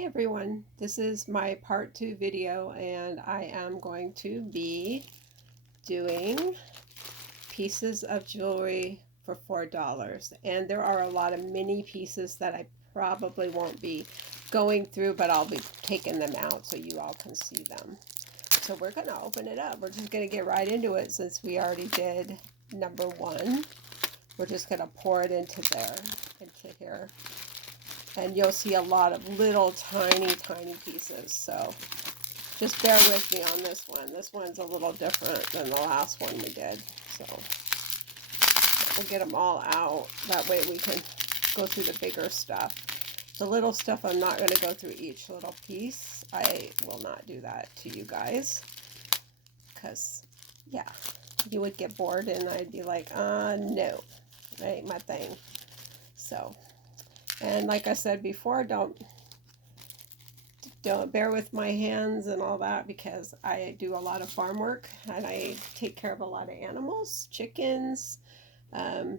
Hi everyone, this is my part 2 video and I am going to be doing pieces of jewelry for $4, and there are a lot of mini pieces that I probably won't be going through, but I'll be taking them out so you all can see them. So we're going to open it up. We're just going to get right into it since we already did number 1. We're just going to pour it into here. And you'll see a lot of little tiny pieces, so just bear with me on this one. This one's a little different than the last one we did, so we'll get them all out. That way we can go through the bigger stuff. The little stuff, I'm not going to go through each little piece. I will not do that to you guys because, yeah, you would get bored and I'd be like, no, that ain't my thing. So, and like I said before, don't bear with my hands and all that because I do a lot of farm work and I take care of a lot of animals, chickens,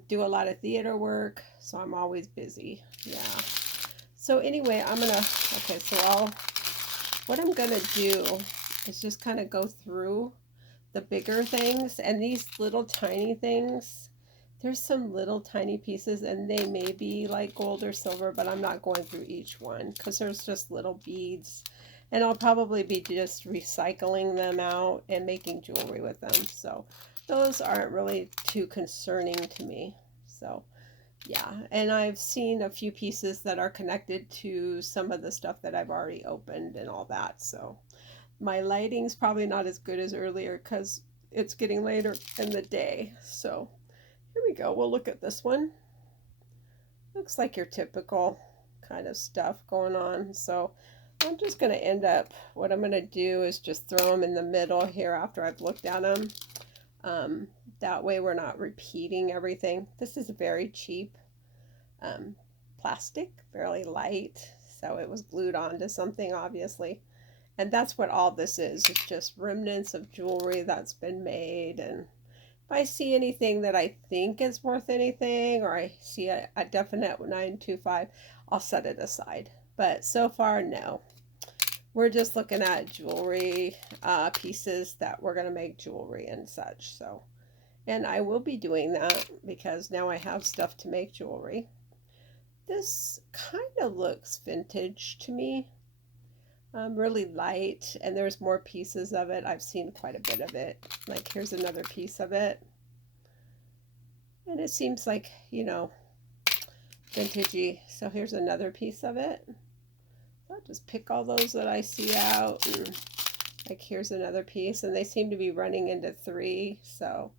do a lot of theater work, so I'm always busy. Yeah. So anyway, what I'm gonna do is just kind of go through the bigger things, and these little tiny things, there's some little tiny pieces and they may be like gold or silver, but I'm not going through each one because there's just little beads, and I'll probably be just recycling them out and making jewelry with them. So those aren't really too concerning to me. So yeah, and I've seen a few pieces that are connected to some of the stuff that I've already opened and all that. So my lighting's probably not as good as earlier because it's getting later in the day. So here we go. We'll look at this one. Looks like your typical kind of stuff going on. So I'm just going to what I'm going to do is just throw them in the middle here after I've looked at them. That way we're not repeating everything. This is very cheap plastic, fairly light. So it was glued onto something, obviously. And that's what all this is. It's just remnants of jewelry that's been made, and if I see anything that I think is worth anything, or I see a definite 925, I'll set it aside. But so far, no. We're just looking at jewelry pieces that we're going to make jewelry and such. So, and I will be doing that because now I have stuff to make jewelry. This kind of looks vintage to me. Really light, and there's more pieces of it. I've seen quite a bit of it. Like here's another piece of it. And it seems like, you know, vintagey. So here's another piece of it. I'll just pick all those that I see out. And like here's another piece. And they seem to be running into 3. So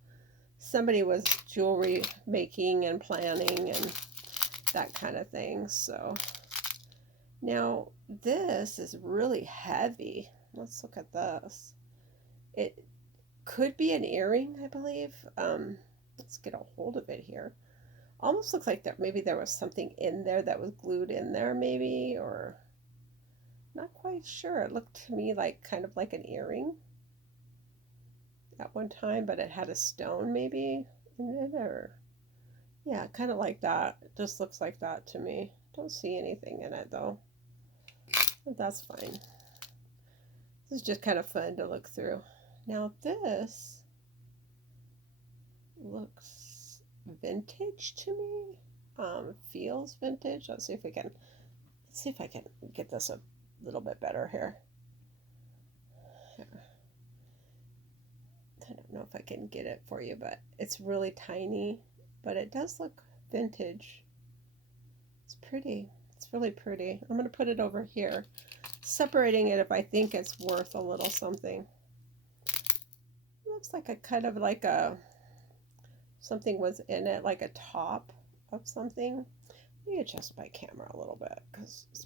somebody was jewelry making and planning and that kind of thing. So now this is really heavy. Let's look at this. It could be an earring, I believe. Let's get a hold of it here. Almost looks like that maybe there was something in there that was glued in there, maybe, or not quite sure. It looked to me like kind of like an earring at one time, but it had a stone maybe in it, or yeah, kind of like that. It just looks like that to me. Don't see anything in it though, but that's fine. This is just kind of fun to look through. Now this looks vintage to me. Feels vintage. Let's see if I can get this a little bit better here. I don't know if I can get it for you, but it's really tiny, but it does look vintage. It's pretty. It's really pretty. I'm going to put it over here, separating it if I think it's worth a little something. It looks like a kind of like something was in it, like a top of something. Let me adjust my camera a little bit because it's